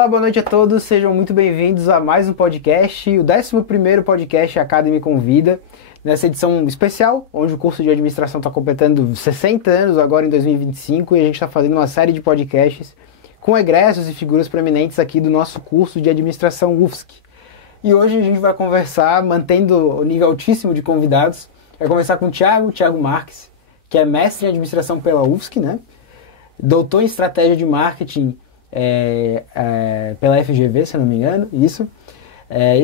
Olá, boa noite a todos, sejam muito bem-vindos a mais um podcast, o 11º podcast Academy Convida, nessa edição especial, onde o curso de administração está completando 60 anos agora em 2025 e a gente está fazendo uma série de podcasts com egressos e figuras proeminentes aqui do nosso curso de administração UFSC. E hoje a gente vai conversar, mantendo o nível altíssimo de convidados, vai conversar com o Thiago Marques, que é mestre em administração pela UFSC, né? Doutor em estratégia de marketing pela FGV, se eu não me engano, isso.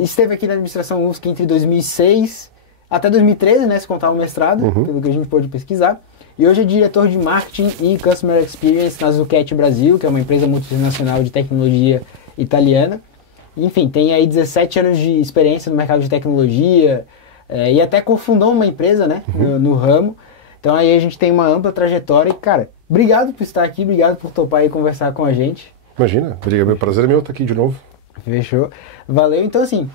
Esteve aqui na administração UFSC entre 2006 até 2013, né, se contar o mestrado, pelo que a gente pôde pesquisar. E hoje é diretor de marketing e customer experience na Zucchetti Brasil, que é uma empresa multinacional de tecnologia italiana. Enfim, tem aí 17 anos de experiência no mercado de tecnologia e até cofundou uma empresa, né, no ramo. Então aí a gente tem uma ampla trajetória e, cara, obrigado por estar aqui, obrigado por topar e conversar com a gente. Imagina, meu prazer é meu estar aqui de novo. Fechou. Valeu. Então, assim,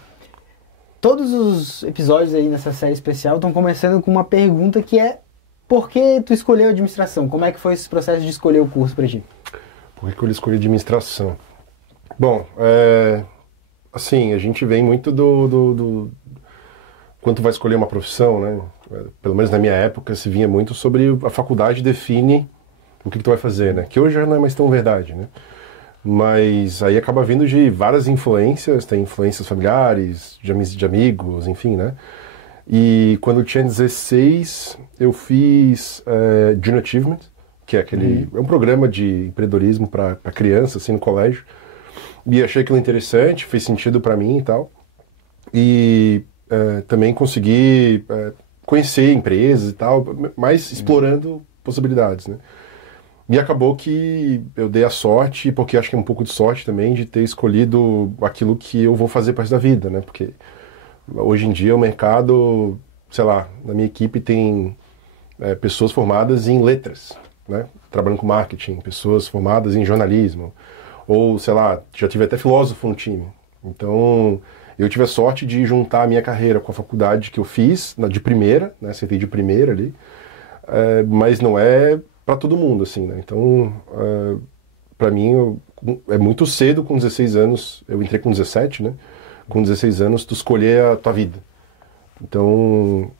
todos os episódios aí nessa série especial estão começando com uma pergunta que é: por que tu escolheu administração? Como é que foi esse processo de escolher o curso pra ti? Por que eu escolhi administração? Bom, assim, a gente vem muito quando tu vai escolher uma profissão, né? Pelo menos na minha época se vinha muito sobre a faculdade define o que tu vai fazer, né? Que hoje já não é mais tão verdade, né? Mas aí acaba vindo de várias influências, tem influências familiares, de amigos, enfim, né? E quando eu tinha 16, eu fiz Junior Achievement, que é é um programa de empreendedorismo para criança, assim, no colégio. E achei aquilo interessante, fez sentido para mim e tal. E também consegui conhecer empresas e tal, mas explorando possibilidades, né? E acabou que eu dei a sorte, porque acho que é um pouco de sorte também, de ter escolhido aquilo que eu vou fazer para o resto da vida, né? Porque hoje em dia o mercado, sei lá, na minha equipe tem pessoas formadas em letras, né? Trabalhando com marketing, pessoas formadas em jornalismo, ou, sei lá, já tive até filósofo no time. Então, eu tive a sorte de juntar a minha carreira com a faculdade que eu fiz, de primeira, né? Aceitei de primeira ali, mas não é para todo mundo, assim, né? Então, para mim, é muito cedo, com 16 anos, eu entrei com 17, né? Com 16 anos, tu escolher a tua vida. Então,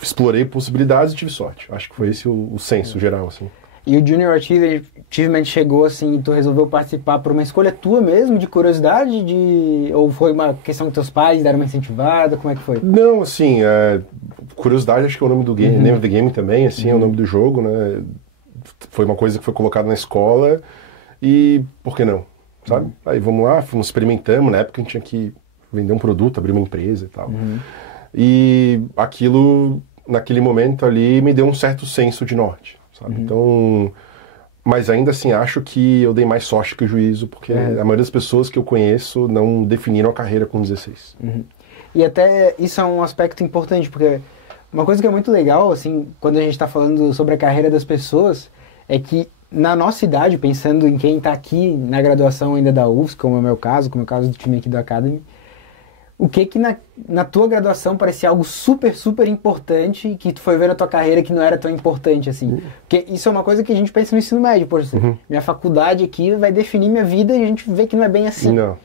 explorei possibilidades e tive sorte. Acho que foi esse o senso geral, assim. E o Junior Achievement chegou assim e tu resolveu participar por uma escolha tua mesmo, de curiosidade, ou foi uma questão que teus pais deram uma incentivada, como é que foi? Não, assim, curiosidade acho que é o nome do game, name of the game também, assim, é o nome do jogo, né? Foi uma coisa que foi colocada na escola e por que não, sabe? Aí vamos lá, fomos experimentando, na época a gente tinha que vender um produto, abrir uma empresa e tal. E aquilo, naquele momento ali, me deu um certo senso de norte, sabe? Então, mas ainda assim, acho que eu dei mais sorte que o juízo, porque a maioria das pessoas que eu conheço não definiram a carreira com 16. E até isso é um aspecto importante, porque uma coisa que é muito legal, assim, quando a gente está falando sobre a carreira das pessoas, é que na nossa idade, pensando em quem está aqui na graduação ainda da UFSC, como é o meu caso, como é o caso do time aqui do Academy, o que na tua graduação parecia algo super, super importante que tu foi ver na tua carreira que não era tão importante, assim? Porque isso é uma coisa que a gente pensa no ensino médio, por exemplo. Minha faculdade aqui vai definir minha vida e a gente vê que não é bem assim. Não.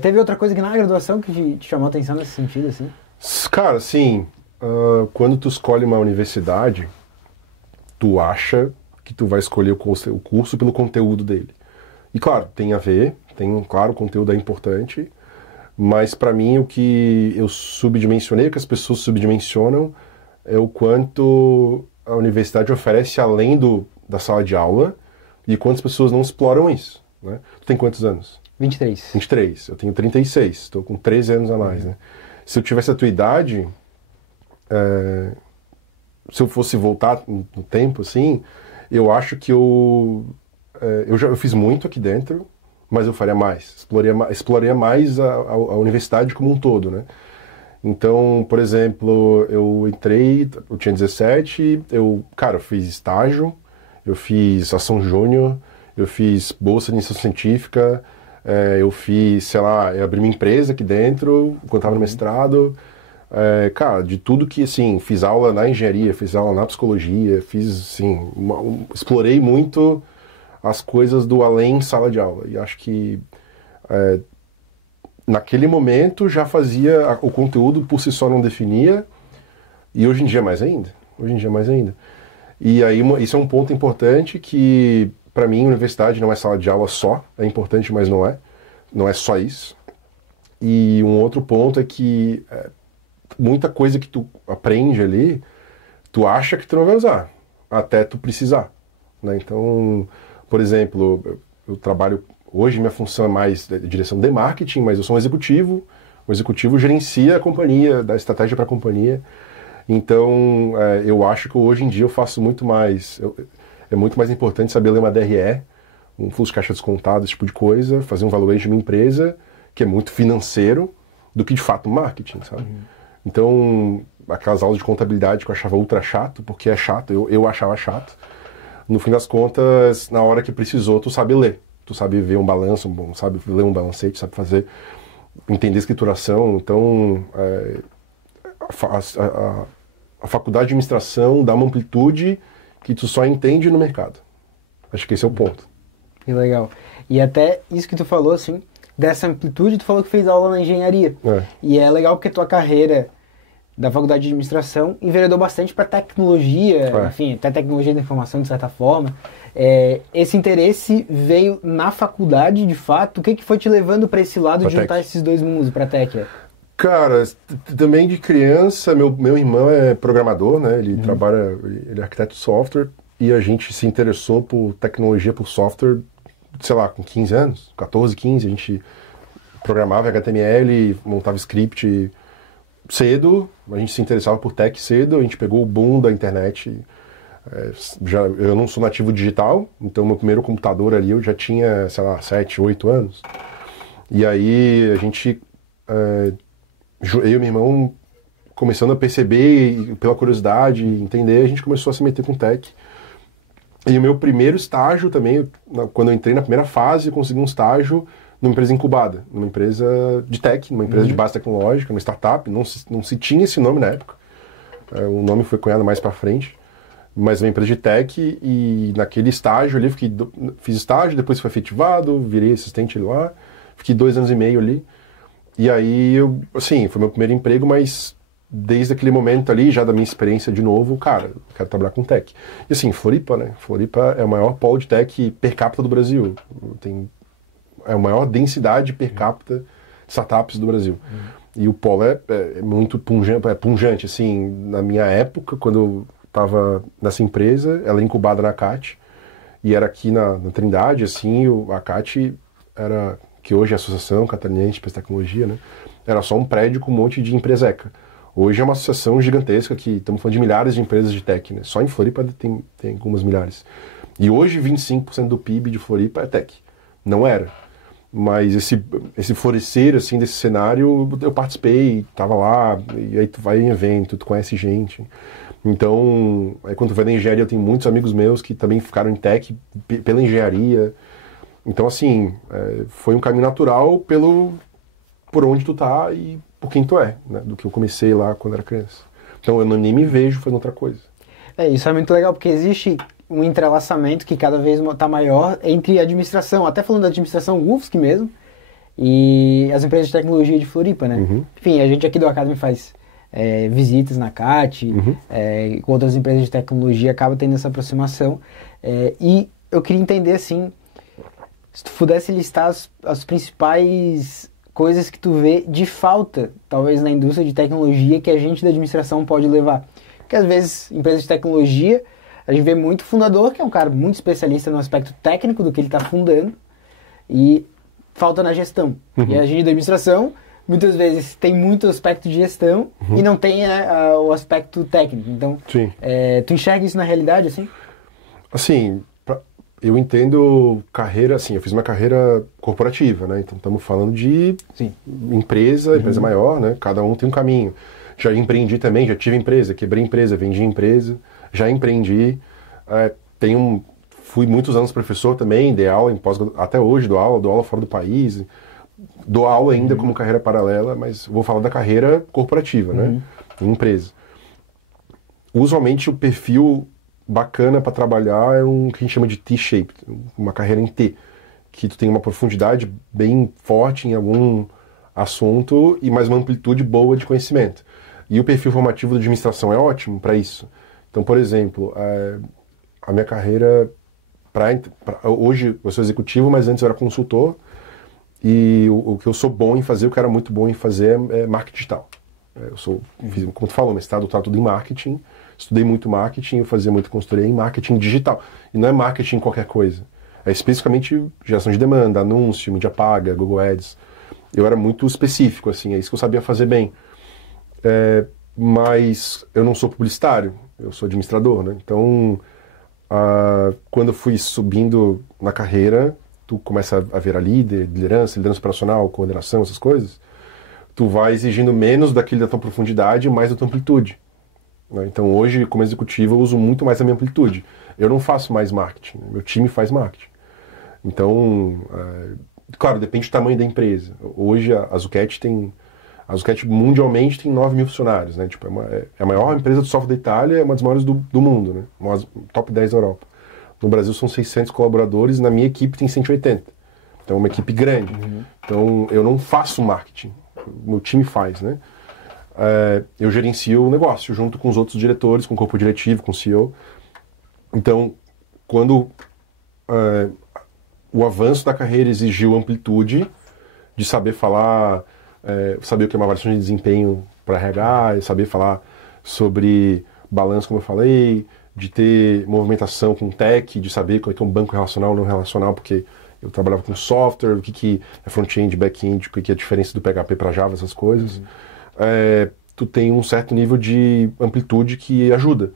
Teve outra coisa que na graduação que te chamou a atenção nesse sentido, assim? Cara, assim, quando tu escolhe uma universidade, tu acha que tu vai escolher o curso pelo conteúdo dele. E claro, tem a ver, claro, o conteúdo é importante, mas para mim o que eu subdimensionei, o que as pessoas subdimensionam, é o quanto a universidade oferece além da sala de aula e quantas pessoas não exploram isso, né? Tu tem quantos anos? 23. 23. Eu tenho 36, estou com 13 anos a mais, né? Se eu tivesse a tua idade, se eu fosse voltar no tempo, assim, eu acho que eu fiz muito aqui dentro, mas eu faria mais. Exploraria mais a universidade como um todo, né? Então, por exemplo, eu tinha 17, eu fiz estágio, eu fiz ação júnior, eu fiz bolsa de iniciação científica, eu fiz, sei lá, eu abri minha empresa aqui dentro, quando estava no mestrado. De tudo que, assim, fiz aula na engenharia, fiz aula na psicologia, fiz, assim, explorei muito as coisas do além sala de aula. E acho que naquele momento já fazia o conteúdo por si só não definia, e hoje em dia mais ainda. Hoje em dia mais ainda. E aí isso é um ponto importante que, para mim, universidade não é sala de aula só, é importante, mas não é só isso. E um outro ponto é que muita coisa que tu aprende ali, tu acha que tu não vai usar, até tu precisar, né? Então, por exemplo, eu trabalho, hoje minha função é mais de direção de marketing, mas eu sou um executivo, o executivo gerencia a companhia, dá estratégia para a companhia. Então, eu acho que hoje em dia eu faço muito mais, é muito mais importante saber ler uma DRE, um fluxo de caixa descontado, esse tipo de coisa, fazer um valuation de uma empresa, que é muito financeiro, do que de fato marketing, sabe? Então, aquelas aulas de contabilidade que eu achava ultra chato, porque é chato, eu achava chato. No fim das contas, na hora que precisou, tu sabe ler. Tu sabe ver um balanço, sabe ler um balancete, sabe entender escrituração. Então, a faculdade de administração dá uma amplitude que tu só entende no mercado. Acho que esse é o ponto. Que legal. E até isso que tu falou, assim, dessa amplitude, tu falou que fez aula na engenharia. E é legal porque tua carreira da faculdade de administração enveredou bastante para tecnologia, enfim, até tecnologia da informação, de certa forma. Esse interesse veio na faculdade, de fato? O que foi te levando para esse lado de juntar esses dois mundos, para tech? Cara, também de criança, meu irmão é programador, né? Ele trabalha, ele é arquiteto de software, e a gente se interessou por tecnologia, por software, sei lá, com 15 anos, 14, 15, a gente programava HTML, montava script cedo, a gente se interessava por tech cedo, a gente pegou o boom da internet. Eu não sou nativo digital, então meu primeiro computador ali eu já tinha, sei lá, 7, 8 anos. E aí a gente, eu e meu irmão, começando a perceber, pela curiosidade, entender, a gente começou a se meter com tech. E o meu primeiro estágio também, quando eu entrei na primeira fase, eu consegui um estágio numa empresa incubada, numa empresa de tech, numa empresa de base tecnológica, uma startup, não se tinha esse nome na época. O nome foi cunhado mais pra frente, mas uma empresa de tech, e naquele estágio ali, fiz estágio, depois fui efetivado, virei assistente lá, fiquei 2 anos e meio ali, e aí, foi meu primeiro emprego, mas desde aquele momento ali, já da minha experiência de novo, cara, eu quero trabalhar com tech. E assim, Floripa, né? Floripa é o maior polo de tech per capita do Brasil. É a maior densidade per capita de startups do Brasil. E o polo é muito pungente, assim, na minha época, quando eu estava nessa empresa, ela é incubada na CAT, e era aqui na Trindade, assim, a CAT era, que hoje é a Associação Catarinense de Tecnologia, né? Era só um prédio com um monte de empreseca. Hoje é uma associação gigantesca, que estamos falando de milhares de empresas de tech, né? Só em Floripa tem algumas milhares. E hoje 25% do PIB de Floripa é tech. Não era. Mas esse florescer, assim, desse cenário, eu participei, estava lá, e aí tu vai em evento, tu conhece gente. Então, aí quando tu vai na engenharia, eu tenho muitos amigos meus que também ficaram em tech pela engenharia. Então, assim, foi um caminho natural por onde tu tá e por quem tu é, né? Do que eu comecei lá quando era criança. Então, eu nem me vejo fazendo outra coisa. Isso é muito legal, porque existe um entrelaçamento que cada vez está maior entre a administração, até falando da administração UFSC mesmo, e as empresas de tecnologia de Floripa, né? Enfim, a gente aqui do Academy faz visitas na CAT, com outras empresas de tecnologia, acaba tendo essa aproximação. E eu queria entender, assim, se tu pudesse listar as principais coisas que tu vê de falta, talvez, na indústria de tecnologia, que a gente da administração pode levar. Porque às vezes, empresas de tecnologia, a gente vê muito fundador, que é um cara muito especialista no aspecto técnico do que ele está fundando, e falta na gestão. E a gente da administração, muitas vezes, tem muito aspecto de gestão e não tem o aspecto técnico. Então, tu enxerga isso na realidade, assim? Assim, eu entendo carreira, assim, eu fiz uma carreira corporativa, né? Então estamos falando de empresa maior, né? Cada um tem um caminho. Já empreendi também, já tive empresa, quebrei empresa, vendi empresa, já empreendi. Fui muitos anos professor também, dei aula até hoje dou aula fora do país, dou aula ainda como carreira paralela, mas vou falar da carreira corporativa, né? Em empresa. Usualmente o perfil bacana para trabalhar é um que a gente chama de T-shaped, uma carreira em T, que tu tem uma profundidade bem forte em algum assunto e mais uma amplitude boa de conhecimento. E o perfil formativo da administração é ótimo para isso. Então, por exemplo, a minha carreira, hoje eu sou executivo, mas antes eu era consultor, e o que eu sou bom em fazer, o que eu era muito bom em fazer é marketing digital. Como tu falou, mestrado tá tudo em marketing, estudei muito marketing, eu fazia muito consultoria em marketing digital. E não é marketing qualquer coisa. É especificamente geração de demanda, anúncio, mídia paga, Google Ads. Eu era muito específico, assim, é isso que eu sabia fazer bem. Mas eu não sou publicitário, eu sou administrador, né? Então, quando eu fui subindo na carreira, tu começa a ver a liderança operacional, coordenação, essas coisas, tu vai exigindo menos daquele da tua profundidade e mais da tua amplitude. Então hoje, como executivo, eu uso muito mais a minha amplitude. Eu não faço mais marketing, meu time faz marketing. Então, claro, depende do tamanho da empresa. Hoje a Zucchetti mundialmente tem 9 mil funcionários, né? Tipo, é a maior empresa de software da Itália, é uma das maiores do mundo, né? Top 10 da Europa. No Brasil são 600 colaboradores, na minha equipe tem 180. Então é uma equipe grande. Então eu não faço marketing, meu time faz, né? Eu gerencio o negócio junto com os outros diretores, com o corpo diretivo, com o CEO. Então, quando o avanço da carreira exigiu amplitude de saber falar, saber o que é uma avaliação de desempenho para RH, saber falar sobre balanço, como eu falei, de ter movimentação com tech, de saber o que é um banco relacional ou não relacional, porque eu trabalhava com software, o que é front-end, back-end, o que é a diferença do PHP para Java, essas coisas. Tu tem um certo nível de amplitude que ajuda.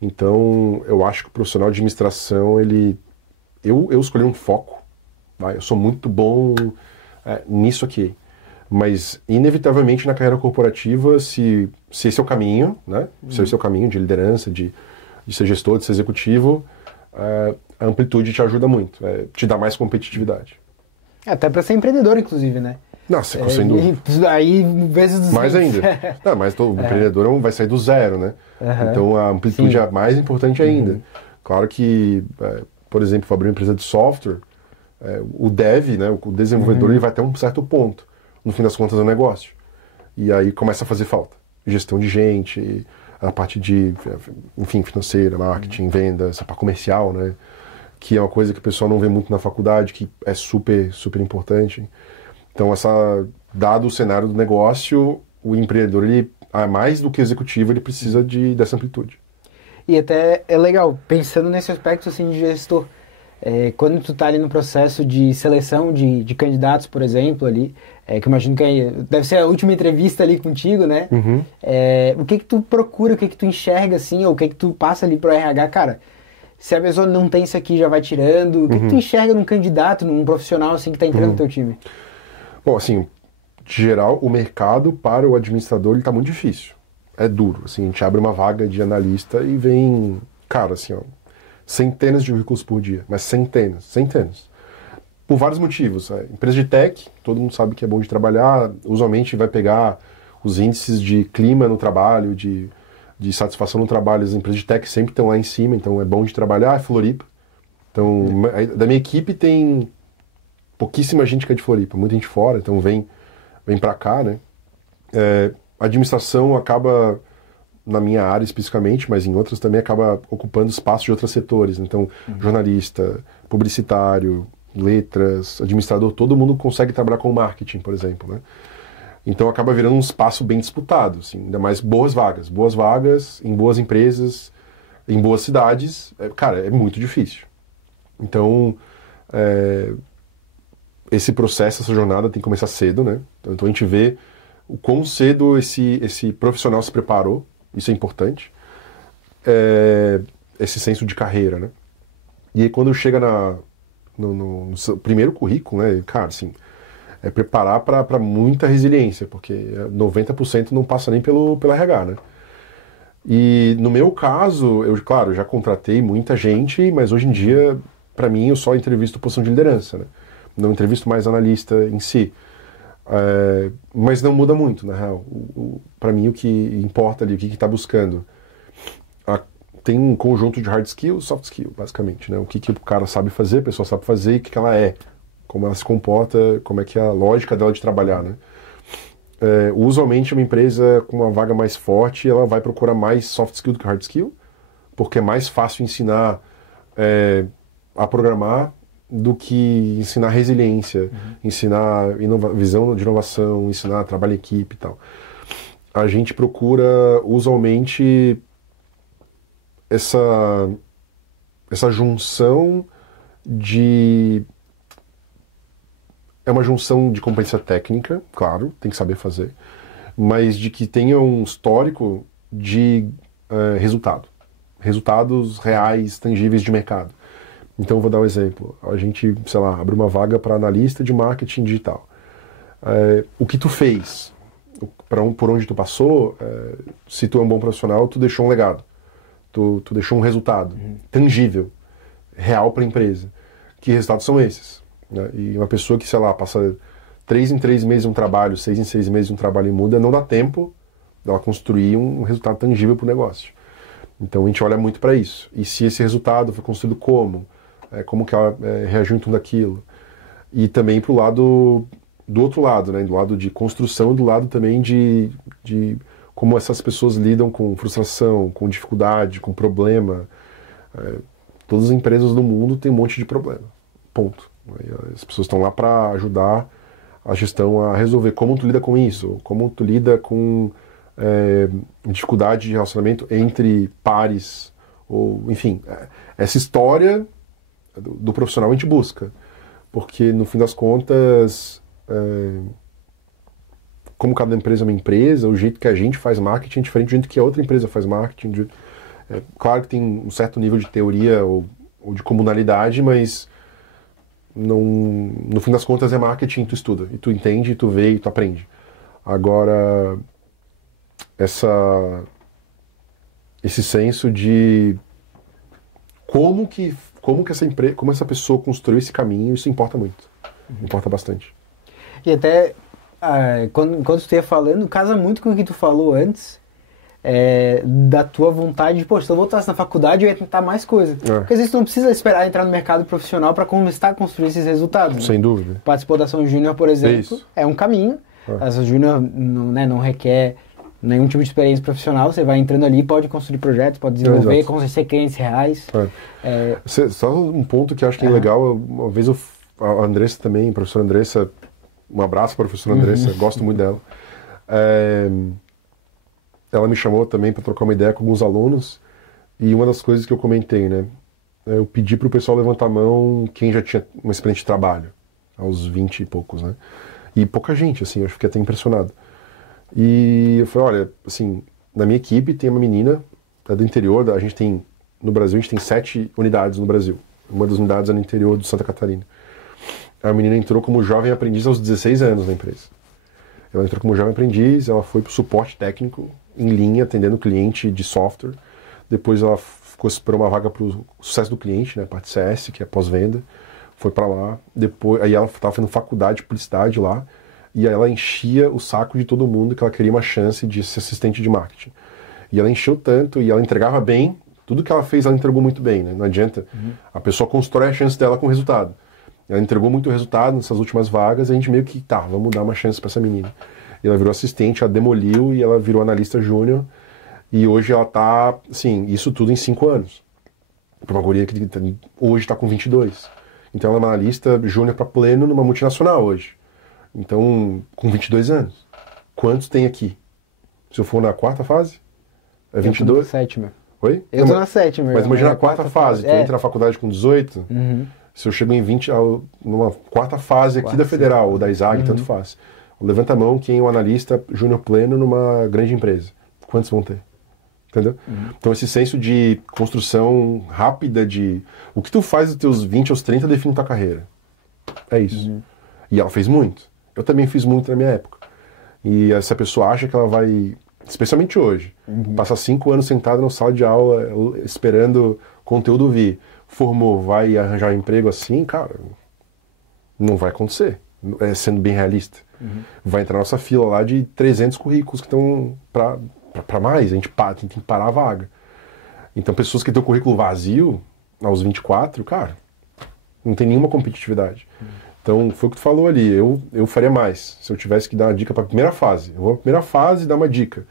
Então, eu acho que o profissional de administração, eu escolhi um foco. Eu sou muito bom nisso aqui. Mas, inevitavelmente, na carreira corporativa, se esse é o caminho, né? Se esse é o caminho de liderança, de ser gestor, de ser executivo, a amplitude te ajuda muito, te dá mais competitividade. Até para ser empreendedor, inclusive, né? Nossa, sem dúvida. Aí, vezes 200. Mais ainda. Não, mas o empreendedor vai sair do zero, né? Então a amplitude é mais importante ainda. Claro que, por exemplo, abrir uma empresa de software, o dev, né, o desenvolvedor, ele vai até um certo ponto. No fim das contas é um negócio. E aí começa a fazer falta. Gestão de gente, a parte de, enfim, financeira, marketing, venda, essa parte comercial, né? Que é uma coisa que o pessoal não vê muito na faculdade, que é super, super importante. Então, dado o cenário do negócio, o empreendedor, ele, mais do que executivo, ele precisa dessa amplitude. E até é legal, pensando nesse aspecto assim, de gestor, quando tu tá ali no processo de seleção de candidatos, por exemplo, ali, que eu imagino que deve ser a última entrevista ali contigo, né? O que tu procura, o que tu enxerga, assim, ou o que tu passa ali pro RH, cara? Se a pessoa não tem isso aqui, já vai tirando. O que tu enxerga num candidato, num profissional, assim, que tá entrando no teu time? Bom, assim, de geral, o mercado para o administrador, ele tá muito difícil. É duro, assim, a gente abre uma vaga de analista e vem, cara, assim, ó, centenas de currículos por dia, mas centenas. Por vários motivos. Empresa de tech, todo mundo sabe que é bom de trabalhar, usualmente vai pegar os índices de clima no trabalho, de satisfação no trabalho, as empresas de tech sempre estão lá em cima, então é bom de trabalhar, é Floripa. Então, da minha equipe tem pouquíssima gente que é de Floripa, muita gente fora, então vem pra cá, né? A administração acaba, na minha área especificamente, mas em outras também acaba ocupando espaço de outros setores. Então, jornalista, publicitário, letras, administrador, todo mundo consegue trabalhar com marketing, por exemplo, né? Então acaba virando um espaço bem disputado, assim, ainda mais boas vagas em boas empresas, em boas cidades, cara, é muito difícil. Então, esse processo, essa jornada tem que começar cedo, né? Então a gente vê o quão cedo esse profissional se preparou, isso é importante, esse senso de carreira, né? E aí quando chega no seu primeiro currículo, né, cara, assim, preparar para muita resiliência, porque 90% não passa nem pelo RH, né? E no meu caso, claro, já contratei muita gente, mas hoje em dia, para mim, eu só entrevisto posição de liderança, né? Não entrevisto mais analista em si. Mas não muda muito, na real. Para mim, o que importa ali, o que está buscando. tem um conjunto de hard skill e soft skill, basicamente, né? O que o cara sabe fazer, a pessoa sabe fazer e o que ela é, como ela se comporta, como é que é a lógica dela de trabalhar, né? Usualmente uma empresa com uma vaga mais forte, ela vai procurar mais soft skill do que hard skill, porque é mais fácil ensinar a programar do que ensinar resiliência, ensinar visão de inovação, ensinar trabalho em equipe e tal. A gente procura, usualmente, essa junção de... É uma junção de competência técnica, claro, tem que saber fazer, mas de que tenha um histórico de resultados reais, tangíveis de mercado. Então, eu vou dar um exemplo. A gente, sei lá, abre uma vaga para analista de marketing digital. O que tu fez, por onde tu passou, se tu é um bom profissional, tu deixou um legado. Tu deixou um resultado tangível, real para a empresa. Que resultados são esses? Né? E uma pessoa que, sei lá, passa 3 em 3 meses um trabalho, 6 em 6 meses um trabalho e muda, não dá tempo dela construir um resultado tangível para o negócio. Então a gente olha muito para isso. E se esse resultado foi construído como? Como que ela reagiu em tudo aquilo? E também pro lado do outro lado, né? Do lado de construção e do lado também de como essas pessoas lidam com frustração, com dificuldade, com problema. Todas as empresas do mundo têm um monte de problema. Ponto. As pessoas estão lá para ajudar a gestão a resolver como tu lida com isso, como tu lida com dificuldade de relacionamento entre pares, ou enfim, essa história do profissional a gente busca, porque no fim das contas, como cada empresa é uma empresa, o jeito que a gente faz marketing é diferente do jeito que a outra empresa faz marketing. Claro que tem um certo nível de teoria ou de comunalidade, mas no fim das contas é marketing, tu estuda, e tu entende, e tu vê, e tu aprende. Agora, esse senso de como essa pessoa construiu esse caminho, isso importa muito. Importa bastante. E até, quando tu ia falando, casa muito com o que tu falou antes, da tua vontade de, poxa, se eu voltasse na faculdade eu ia tentar mais coisa. Porque às vezes tu não precisa esperar entrar no mercado profissional para começar a construir esses resultados. Sem né? dúvida. Participou da Ação Júnior, por exemplo, é um caminho. A Ação Júnior não requer nenhum tipo de experiência profissional, você vai entrando ali, pode construir projetos, pode desenvolver, conhecer clientes reais. Só um ponto que eu acho que é legal, uma vez a Andressa também, a professora Andressa, um abraço para a professora Andressa, gosto muito dela. Ela me chamou também para trocar uma ideia com alguns alunos, e uma das coisas que eu comentei, né, eu pedi para o pessoal levantar a mão quem já tinha uma experiência de trabalho, aos 20 e poucos, né, e pouca gente, assim, eu fiquei até impressionado. E eu falei, olha, assim, na minha equipe tem uma menina do interior, no Brasil a gente tem 7 unidades no Brasil, uma das unidades é no interior de Santa Catarina. A menina entrou como jovem aprendiz aos 16 anos na empresa. Ela entrou como jovem aprendiz, ela foi para o suporte técnico, em linha, atendendo cliente de software. Depois ela ficou esperando uma vaga para o sucesso do cliente, né, parte CS, que é pós-venda. Foi para lá. Aí ela estava fazendo faculdade de publicidade lá. E aí ela enchia o saco de todo mundo que ela queria uma chance de ser assistente de marketing. E ela encheu tanto, e ela entregava bem. Tudo que ela fez, ela entregou muito bem, né? Não adianta. A pessoa constrói a chance dela com o resultado. Ela entregou muito resultado nessas últimas vagas, e a gente meio que, vamos dar uma chance para essa menina. E ela virou assistente, ela demoliu, e ela virou analista júnior. E hoje ela tá, assim, isso tudo em 5 anos. Para uma guria que hoje está com 22. Então ela é uma analista júnior para pleno numa multinacional hoje. Então, com 22 anos. Quantos tem aqui? Se eu for na 4ª fase? É 22? Eu tô na 7ª. Oi? Eu tô na 7ª. Mas imagina a 4ª fase. Tu entra na faculdade com 18. Se eu chego em 20, numa 4ª fase aqui da Federal, ou da ISAG, tanto faz. Levanta a mão quem é o analista júnior pleno numa grande empresa. Quantos vão ter? Entendeu? Então esse senso de construção rápida de... O que tu faz dos teus 20 aos 30 define tua carreira. É isso. E ela fez muito. Eu também fiz muito na minha época. E essa pessoa acha que ela vai, especialmente hoje, passar 5 anos sentada na sala de aula esperando conteúdo vir. Formou, vai arranjar um emprego assim, cara, não vai acontecer. Sendo bem realista. Vai entrar na nossa fila lá de 300 currículos que estão para mais, a gente tem que parar a vaga. Então, pessoas que têm o currículo vazio, aos 24, cara, não tem nenhuma competitividade. Então, foi o que tu falou ali, eu faria mais. Se eu tivesse que dar uma dica para a primeira fase, eu vou para a primeira fase e dar uma dica.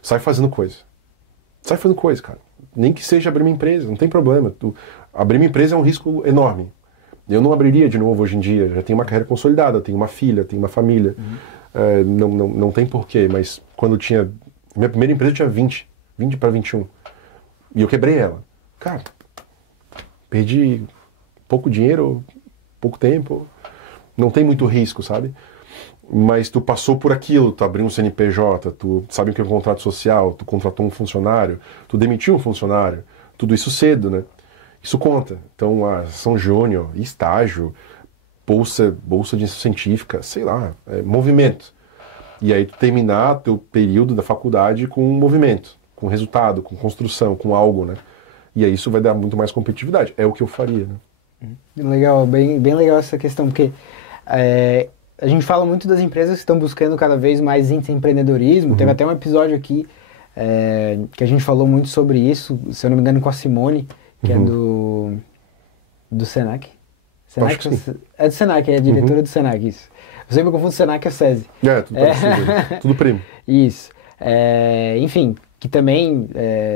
Sai fazendo coisa. Sai fazendo coisa, cara. Nem que seja abrir uma empresa, não tem problema. Abrir uma empresa é um risco enorme. Eu não abriria de novo hoje em dia, já tenho uma carreira consolidada, tenho uma filha, tenho uma família. Não tem porquê, mas quando tinha... Minha primeira empresa tinha 20 para 21. E eu quebrei ela. Cara, perdi pouco dinheiro, pouco tempo, não tem muito risco, sabe? Mas tu passou por aquilo, tu abriu um CNPJ, tu sabe o que é um contrato social, tu contratou um funcionário, tu demitiu um funcionário, tudo isso cedo, né? Isso conta. Então, a ação júnior, estágio, bolsa de iniciação científica, sei lá, movimento. E aí tu terminar teu período da faculdade com um movimento, com resultado, com construção, com algo, né? E aí isso vai dar muito mais competitividade. É o que eu faria, né? Legal, bem legal essa questão, porque a gente fala muito das empresas que estão buscando cada vez mais empreendedorismo. Teve até um episódio aqui que a gente falou muito sobre isso, se eu não me engano, com a Simone, que é do Senac. Senac é do Senac, é a diretora do Senac, isso. Eu sempre confundo Senac e a SESI. Tudo parecido, tudo primo. Isso. Enfim, que também,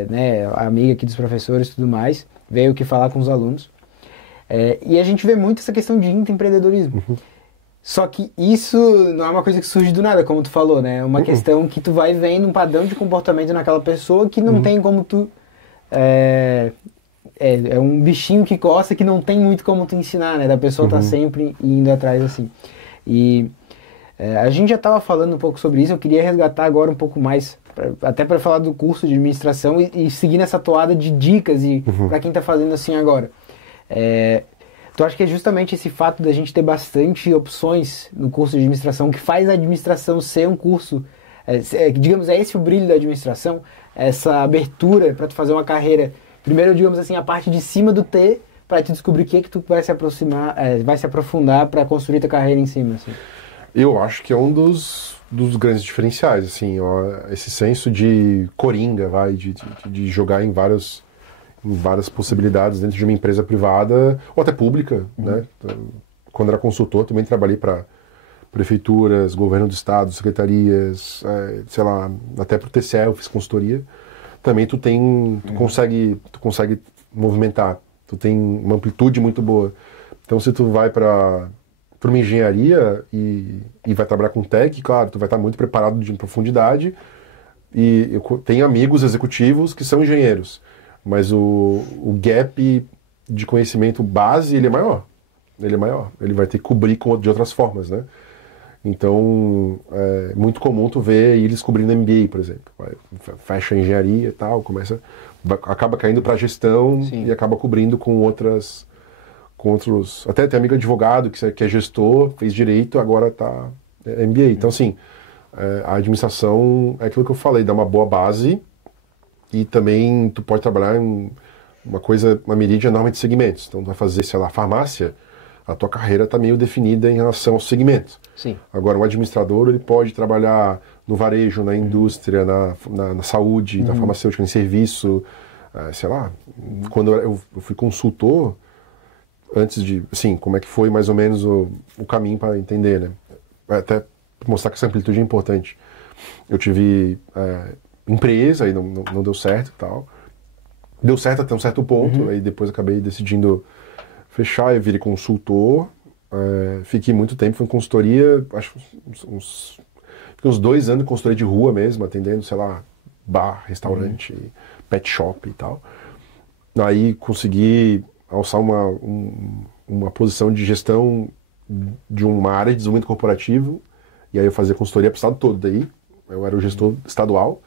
né, amiga aqui dos professores e tudo mais, veio aqui falar com os alunos. E a gente vê muito essa questão de empreendedorismo. Só que isso não é uma coisa que surge do nada, como tu falou, né? É uma questão que tu vai vendo um padrão de comportamento naquela pessoa que não tem como tu... É um bichinho que coça que não tem muito como tu ensinar, né? Da pessoa tá sempre indo atrás assim. E a gente já estava falando um pouco sobre isso, eu queria resgatar agora um pouco mais, até para falar do curso de administração e seguir nessa toada de dicas para quem está fazendo assim agora. Tu acha que é justamente esse fato da gente ter bastante opções no curso de administração que faz a administração ser um curso, digamos, é esse o brilho da administração, essa abertura para tu fazer uma carreira, primeiro, digamos assim, a parte de cima do T, para te descobrir o que tu vai se aproximar, vai se aprofundar para construir tua carreira em cima, assim? Eu acho que é um dos grandes diferenciais, assim, esse senso de coringa, de jogar em várias possibilidades dentro de uma empresa privada ou até pública, né? Quando era consultor, também trabalhei para prefeituras, governo do estado, secretarias, sei lá, até para o TCE eu fiz consultoria. Também tu consegue movimentar, tu tem uma amplitude muito boa. Então, se tu vai para uma engenharia e vai trabalhar com tech, claro, tu vai estar muito preparado de profundidade. E eu tenho amigos executivos que são engenheiros, mas o gap de conhecimento base, ele é maior. Ele vai ter que cobrir de outras formas, né? Então, é muito comum tu ver eles cobrindo MBA, por exemplo. Fecha a engenharia e tal, acaba caindo para gestão. Sim. E acaba cobrindo com outros... Até tem amigo advogado que é gestor, fez direito, agora tá MBA. Então, assim, a administração é aquilo que eu falei, dá uma boa base e também tu pode trabalhar em uma miríade enorme de segmentos. Então, tu vai fazer, sei lá, farmácia, a tua carreira está meio definida em relação ao segmento. Sim. Agora, um administrador, ele pode trabalhar no varejo, na indústria, na saúde, na farmacêutica, em serviço, sei lá. Quando eu fui consultor, antes de, assim, como é que foi mais ou menos o caminho para entender, né? Até mostrar que essa amplitude é importante. Eu tive empresa, aí não deu certo e tal. Deu certo até um certo ponto, aí depois acabei decidindo fechar, eu virei consultor, fiquei muito tempo, fui em consultoria, acho fiquei uns 2 anos em consultoria de rua mesmo, atendendo, sei lá, bar, restaurante, pet shop e tal. Aí consegui alçar uma posição de gestão de uma área de desenvolvimento corporativo, e aí eu fazia consultoria para o estado todo daí, eu era o gestor estadual,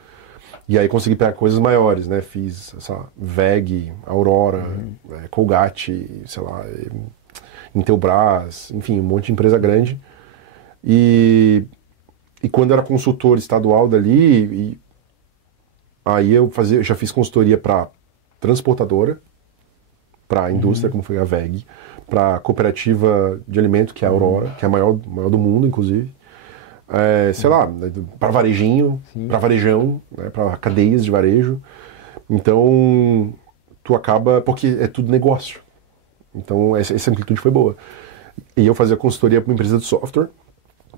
e aí consegui pegar coisas maiores, né? Fiz essa VEG, Aurora, Colgate, sei lá, Intelbras, enfim, um monte de empresa grande. E quando eu era consultor estadual dali, aí eu já fiz consultoria para transportadora, para a indústria, como foi a VEG, para a cooperativa de alimento, que é a Aurora, que é a maior do mundo, inclusive. Sei lá, para varejinho, para varejão, né, para cadeias de varejo. Então, tu acaba... Porque é tudo negócio. Então, essa amplitude foi boa. E eu fazia consultoria para uma empresa de software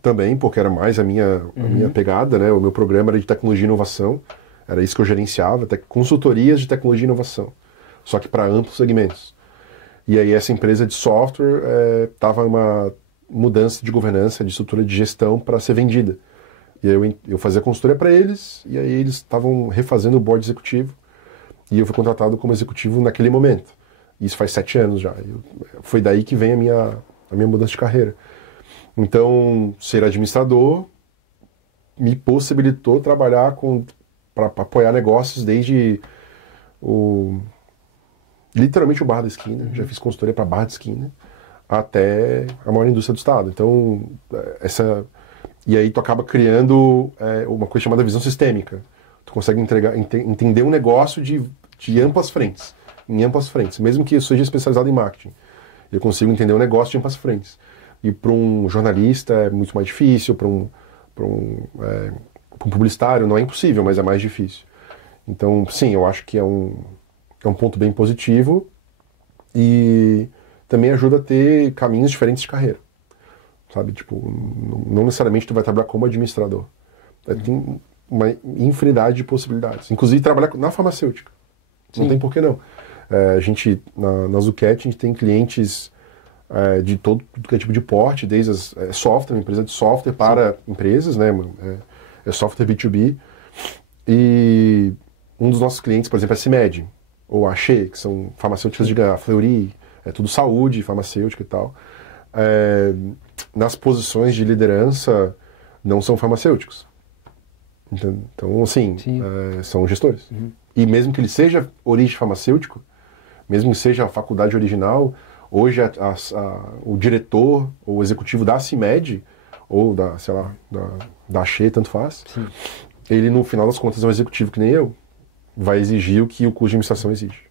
também, porque era mais a minha pegada, né? O meu programa era de tecnologia e inovação. Era isso que eu gerenciava, consultorias de tecnologia e inovação. Só que para amplos segmentos. E aí essa empresa de software estava uma mudança de governança, de estrutura de gestão para ser vendida. E aí eu fazia consultoria para eles, e aí eles estavam refazendo o board executivo, e eu fui contratado como executivo naquele momento. Isso faz 7 anos já. Foi daí que vem a minha mudança de carreira. Então, ser administrador me possibilitou trabalhar para apoiar negócios desde literalmente o bar da esquina. Já fiz consultoria para bar da esquina até a maior indústria do estado. Então, e aí tu acaba criando uma coisa chamada visão sistêmica. Tu consegue entender um negócio de amplas frentes, em amplas frentes, mesmo que eu seja especializado em marketing. Eu consigo entender um negócio de amplas frentes. E para um jornalista é muito mais difícil, para um publicitário não é impossível, mas é mais difícil. Então, sim, eu acho que é um ponto bem positivo e também ajuda a ter caminhos diferentes de carreira. Sabe, tipo, não necessariamente tu vai trabalhar como administrador. Tem uma infinidade de possibilidades. Inclusive trabalhar na farmacêutica. Sim. Não tem por que não. A gente, na Zucchetti, a gente tem clientes de todo que é tipo de porte, desde software, uma empresa de software para empresas, né? É software B2B. E um dos nossos clientes, por exemplo, é a CIMED, ou a Axê, que são farmacêuticas de Fleury, é tudo saúde, farmacêutica e tal. Nas posições de liderança, não são farmacêuticos. Então, assim, são gestores. Uhum. E mesmo que ele seja origem farmacêutico, mesmo que seja a faculdade original, hoje o diretor ou o executivo da CIMED, ou da Axê, tanto faz, sim, ele no final das contas é um executivo que nem eu, vai exigir o que o curso de administração exige.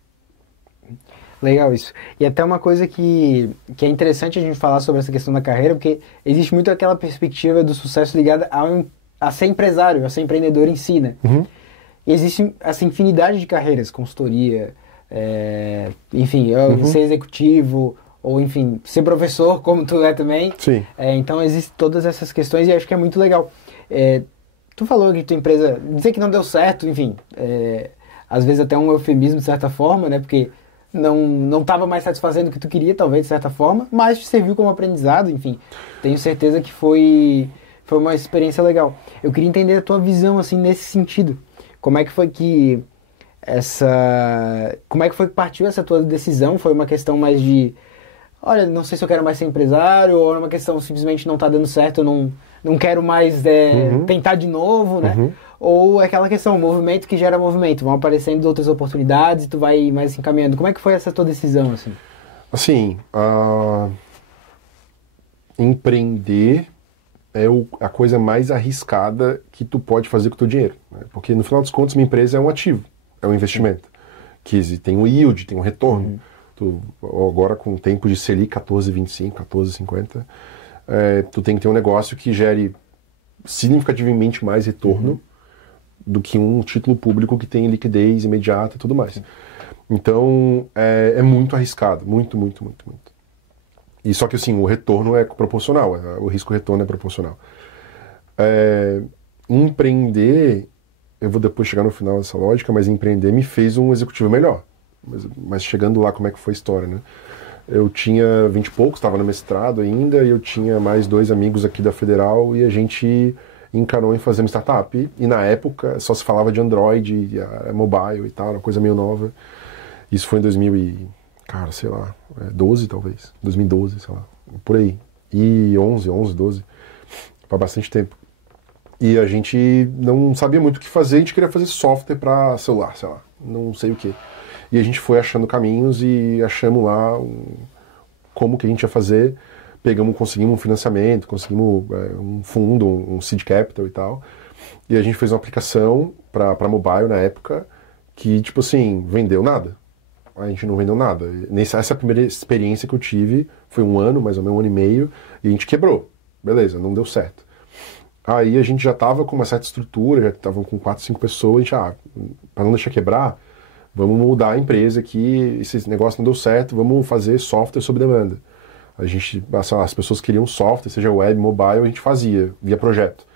Legal isso. E até uma coisa que é interessante a gente falar sobre essa questão da carreira, porque existe muito aquela perspectiva do sucesso ligada a ser empresário, a ser empreendedor em si, né? Uhum. E existe essa infinidade de carreiras, consultoria, enfim, ser executivo, ou enfim, ser professor, como tu é também. Sim. Então existem todas essas questões e acho que é muito legal. Tu falou que tua empresa, dizer que não deu certo, enfim, às vezes até um eufemismo de certa forma, né? Porque não estava mais satisfazendo o que tu queria, talvez, de certa forma, mas te serviu como aprendizado, enfim. Tenho certeza que foi uma experiência legal. Eu queria entender a tua visão, assim, nesse sentido. Como é que foi que partiu essa tua decisão? Foi uma questão mais de, olha, não sei se eu quero mais ser empresário, ou é uma questão simplesmente não tá dando certo, eu não quero mais tentar de novo, né? Uhum. Ou é aquela questão, movimento que gera movimento, vão aparecendo outras oportunidades e tu vai mais encaminhando. Como é que foi essa tua decisão, assim? Assim, empreender é a coisa mais arriscada que tu pode fazer com o teu dinheiro, né? Porque no final dos contos, minha empresa é um ativo, é um investimento, que tem um yield, tem um retorno. Agora com o tempo de Selic 14,25, 14,50, tu tem que ter um negócio que gere significativamente mais retorno do que um título público que tem liquidez imediata e tudo mais. Sim. Então, é muito arriscado, muito, muito, muito, muito. E só que, assim, o retorno é proporcional, o risco-retorno é proporcional. Empreender, eu vou depois chegar no final dessa lógica, mas empreender me fez um executivo melhor. Mas chegando lá, como é que foi a história, né? Eu tinha 20 e poucos, estava no mestrado ainda, e eu tinha mais 2 amigos aqui da Federal, e a gente encarou em fazer uma startup, e na época só se falava de Android, mobile e tal, uma coisa meio nova. Isso foi em 2012 talvez, 2012, sei lá, por aí. E 11, 12, faz bastante tempo. E a gente não sabia muito o que fazer, a gente queria fazer software para celular, sei lá, não sei o que. E a gente foi achando caminhos e achamos lá como que a gente ia fazer. Conseguimos um financiamento, conseguimos um fundo, um seed capital e tal. E a gente fez uma aplicação para mobile na época que, tipo assim, vendeu nada. A gente não vendeu nada. Essa primeira experiência que eu tive foi 1 ano, mais ou menos 1 ano e meio, e a gente quebrou. Beleza, não deu certo. Aí a gente já estava com uma certa estrutura, já estava com 4, 5 pessoas, a gente, para não deixar quebrar, Vamos mudar a empresa aqui, esse negócio não deu certo, vamos fazer software sob demanda. A gente, as pessoas queriam software, seja web, mobile, a gente fazia, via projeto.